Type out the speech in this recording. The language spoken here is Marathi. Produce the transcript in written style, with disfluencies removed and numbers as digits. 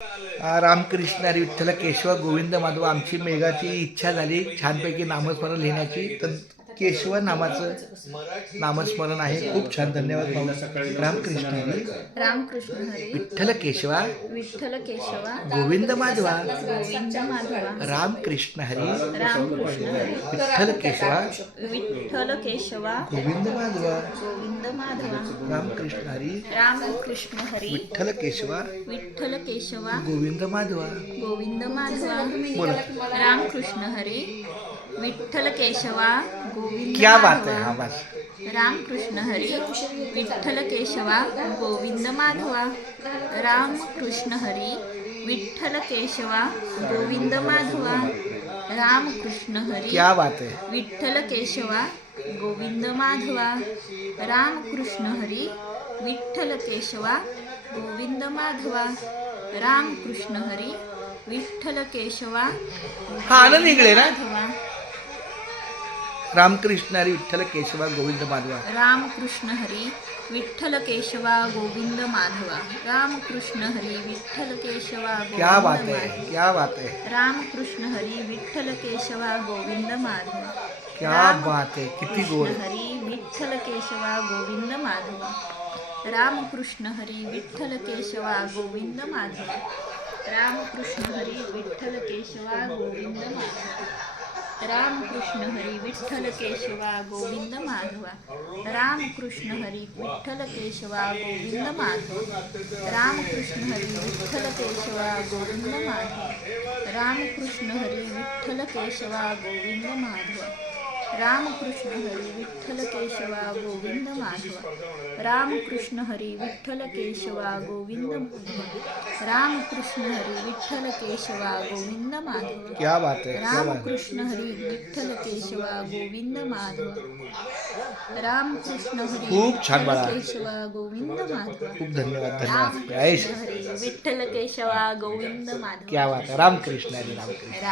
रामकृष्ण हरी विठ्ठल केशव गोविंद माधव. आमची मेघाची इच्छा झाली छानपैकी नामस्मरण लिहिण्याची, तर केशव नामाचं नामस्मरण आहे. खूप छान, धन्यवाद भाऊ. रामकृष्ण हरी रामकृष्ण हरी विठ्ठल केशवा विठ्ठल केशवा गोविंद माधवा. गोविंद माधवा रामकृष्ण हरी रामकृष्ण हरी विठ्ठल केशवा विठ्ठल केशवा गोविंद माधवा. गोविंद माधवा रामकृष्ण हरी रामकृष्ण हरी विठ्ठल केशवा विठ्ठल केशवा गोविंद माधवा. गोविंद माधवा बोला. रामकृष्ण हरी विठ्ठल केशवा गोविंद क्या बात है. माधवा. हाँ बस. रामकृष्ण हरी विठ्ठल केशवा गोविंद माधवा. रामकृष्ण हरी विठ्ठल केशवा गोविंद माधवा. रामकृष्ण हरी क्या बात है. विठ्ठल केशवा गोविंद माधवा. रामकृष्ण हरी विठ्ठल केशवा गोविंद माधवा. रामकृष्ण हरी विठ्ठल केशवा हा आनंद निघले ना. माधवा. रामकृष्ण हरी विठ्ठल केशवा गोविंद माधवा. रामकृष्ण हरी विठ्ठल केशवा गोविंद माधवा. रामकृष्ण हरी विठ्ठल केशवा क्या गोविंद बात है. माधवा. क्या बात है. रामकृष्ण हरी विठ्ठल केशवा गोविंद माधवा. क्या बात है. किती गोड. कृष्ण हरी विठ्ठल केशवा गोविंद माधवा. रामकृष्ण हरी विठ्ठल केशवा गोविंद माधवा. रामकृष्ण हरी विठ्ठल केशवा गोविंद माधवा. रामकृष्ण हरी विठ्ठल केशवा गोविंद माधवा. रामकृष्ण हरी विठ्ठल केशवा गोविंद माधवा. रामकृष्ण हरी विठ्ठल केशवा गोविंद माधवा. रामकृष्ण हरी विठ्ठल केशवा गोविंद माधवा. रामकृष्ण हरी विठ्ठल केशवा गोविंद माधवा. रामकृष्ण हरी विठ्ठल केशवा गोविंद माधवा. रामकृष्ण हरी विठ्ठल केशवा गोविंद माधवा. क्या बात है. क्या बात है. रामकृष्ण हरी विठ्ठल केशवा गोविंद माधवा. रामकृष्ण हरी खूप छान विठ्ठल बाळा. केशवा गोविंद माधवा. खूप धन्यवाद. धन्यवाद. रामकृष्ण हरी विठ्ठल केशवा गोविंद माधवा. क्या बात है. रामकृष्ण हरी. रामकृष्ण.